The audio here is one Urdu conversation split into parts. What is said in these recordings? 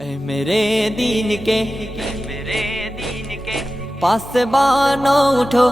اے میرے دین کے پاسبانوں اٹھو،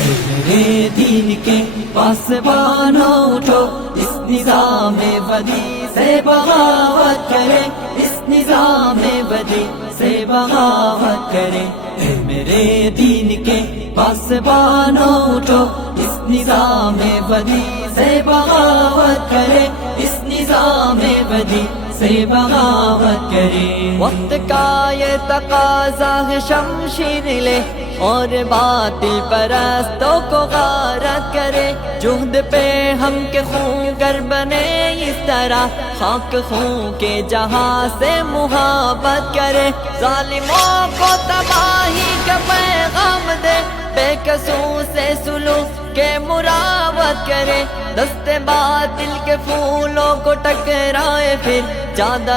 اے میرے دین کے پاسبانوں اٹھو، اس نظام بدی سے بغاوت کرے، اس نظام بدی سے بغاوت کرے۔ اے میرے دین کے پاسبانوں اٹھو، اس نظام بدی سے بغاوت کرے، اس نظام بدی سے بغاوت کرے۔ وقت کا یہ تقاضا ہے شمشیر لے اور باطل پرستوں کو غارت کرے، جہد پہ ہم کے خون گر بنے اس طرح، خاک خون کے جہاں سے محبت کرے، ظالموں کو تباہی کا پیغام دے، بے قصوں سے سلوک کے مراوت کرے، دست باطل کے پھولوں کو ٹکرائے، پھر جادہ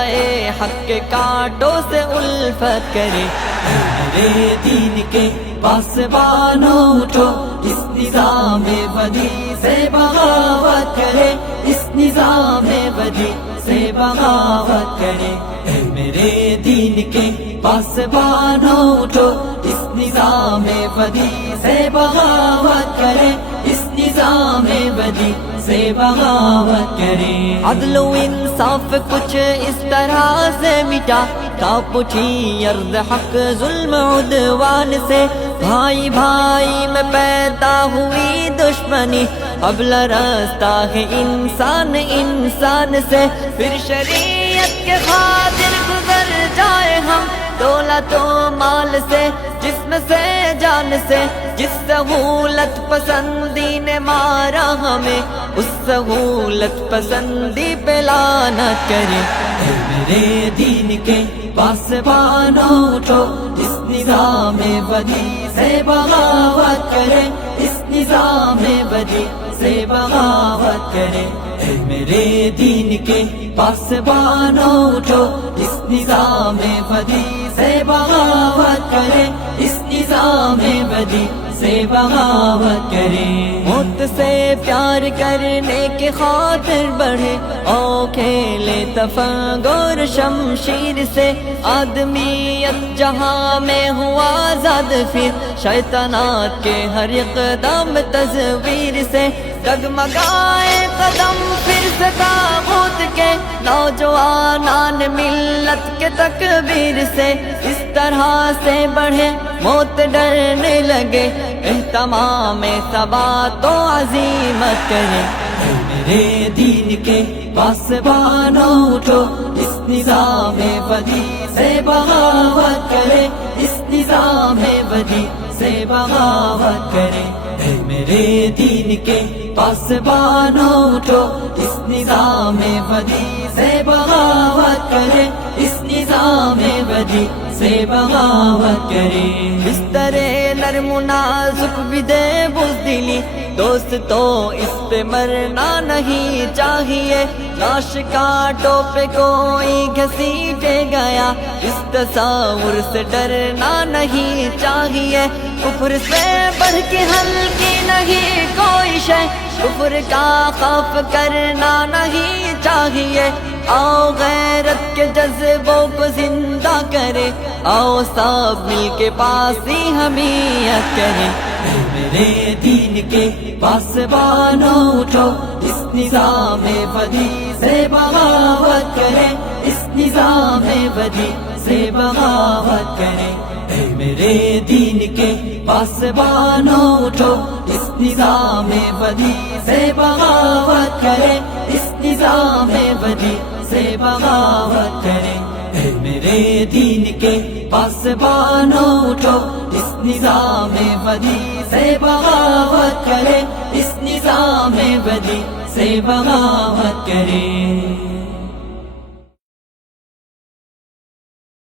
حق کے کانٹوں سے الفت کرے۔ میرے دین کے پاسبانوں اٹھو، اس نظام بدی سے بغاوت کرے، اس نظام بدی سے بغاوت کرے۔ اے میرے دین کے پاسبانوں اٹھو، اس نظام بدی سے بغاوت کرے، اس نظام بدی سے بغاوت کرے۔ عدل و انصاف کچھ اس طرح سے مٹا، کانپ اٹھی ارض حق ظلم عدوان سے، بھائی بھائی میں پیدا ہوئی دشمنی، اب لرزتا ہے انسان انسان سے، پھر شریعت کے خاطر گزر جائے ہم دولت و مال سے، جسم سے جان سے، جس سہولت پسندی نے مارا ہمیں، اس سہولت پسندی پہ لعنت کرے۔ اے میرے دین کے پاسبانوں اٹھو، اس نظام بدی سے بغاوت کرے، اس نظام بدی سے بغاوت کرے۔ اے میرے دین کے پاسبانوں اٹھو، اس نظام بدی سے بغاوت کرے، اس نظام بدی سے بغاوت کرے۔ موت سے پیار کرنے کے خاطر بڑھے، او کھیلے تفنگ اور شمشیر سے، آدمیت جہاں میں ہوا آزاد، پھر شیطانات کے ہر اقدام تصویر سے، ڈگمگائے قدم پھر سے طاغوت کے، نوجوانان ملت کے تکبیر سے، اس طرح سے بڑھے موت ڈرنے لگے، اہتمام ثبات و عزیمت کرے۔ اے میرے دین کے پاسبانوں اٹھو، اس نظام بدی سے بغاوت کرے، اس نظام بدی سے بغاوت کرے۔ اے میرے دین کے پاسبانوں اٹھو، اس نظام بدی سے بغاوت کرے، اس نظام بدی سے بغاوت کرے۔ بستر نرم و نازک بھی دے بزدلی، دوست تو اس پہ مرنا نہیں چاہیے، لاش کانٹوں پہ کوئی گھسیٹے گیا، اس تصور سے ڈرنا نہیں چاہیے، کفر سے بڑھ کے ہلکی نہیں کوئی شے، کفر کا خوف کرنا نہیں چاہیے، آؤ غیرت کے جذبوں کو زندہ کرے، آؤ سب مل کے پاسی حمیت کرے۔ اے میرے دین کے پاسبانوں اٹھو، اس نظام بدی سے بغاوت کرے، اس نظام بدی سے بغاوت کرے۔ اے میرے دین کے پاسبانوں اٹھو، اس نظام بدی سے بغاوت کرے، اس نظام بدی سے بغاوت کرے۔ اے میرے دین کے پاسبانوں اٹھو، اس نظام بدی سے بغاوت کرے، اس نظام بدی سے بغاوت کرے۔